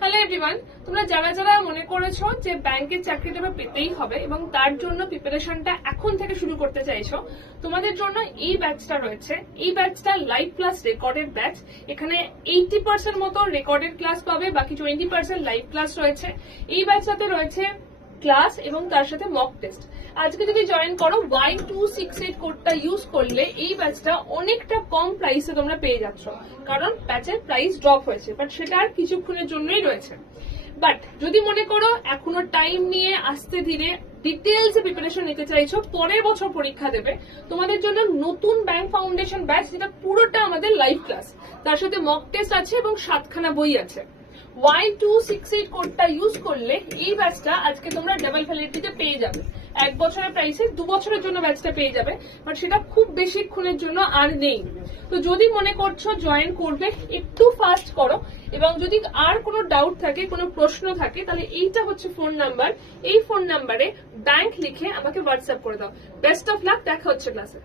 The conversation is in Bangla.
হ্যালো এভরিওয়ান, তোমরা যারা যারা মনে করেছো যে ব্যাংকের চাকরিটা পেতেই হবে এবং তার জন্য প্রিপারেশনটা এখন থেকে শুরু করতে চাইছো, তোমাদের জন্য এই ব্যাচটা রয়েছে। এই ব্যাচটা লাইভ ক্লাস রেকর্ডেড ব্যাচ। এখানে 80% মতো রেকর্ডেড ক্লাস পাবে, বাকি 20% লাইভ ক্লাস রয়েছে। এই ব্যাচটাতে রয়েছে ক্লাস এবং তার সাথে মক টেস্ট। আজকে যদি জয়েন করো Y268 কোডটা ইউজ করলে এই ব্যাচটা অনেকটা কম প্রাইসে তোমরা পেয়ে যাচ্ছ, কারণ ব্যাচের প্রাইস ড্রপ হয়েছে, বাট সেটা আর কিছুক্ষণের জন্যই রয়েছে। বাট যদি মনে করো এখনো টাইম নিয়ে আস্তে ধীরে ডিটেলসে প্রিপারেশন নিতে চাইছো, পরের বছর পরীক্ষা দেবে, তোমাদের জন্য নতুন ব্যাংক ফাউন্ডেশন ব্যাচ, যেটা পুরোটা আমাদের লাইভ ক্লাস, তার সাথে মক টেস্ট আছে এবং 7খানা বই আছে। Y268 কোডটা ইউজ করলে এই ব্যাচটা আজকে তোমরা ডাবল ভ্যালিডিটিতে পেয়ে যাবে। 1 বছরের প্রাইসে 2 বছরের জন্য ব্যাচটা পেয়ে যাবে, বাট সেটা খুব বেশিক্ষণের জন্য আর নেই। তো যদি মনে করছো জয়েন করবে, একটু ফাস্ট করো। এবং যদি আর কোনো ডাউট থাকে, কোনো প্রশ্ন থাকে, তাহলে এইটা হচ্ছে ফোন নাম্বার। এই ফোন নাম্বারে ব্যাংক লিখে আমাকে হোয়াটসঅ্যাপ করে দাও। বেস্ট অফ লাক, দেখা হচ্ছে ক্লাসে।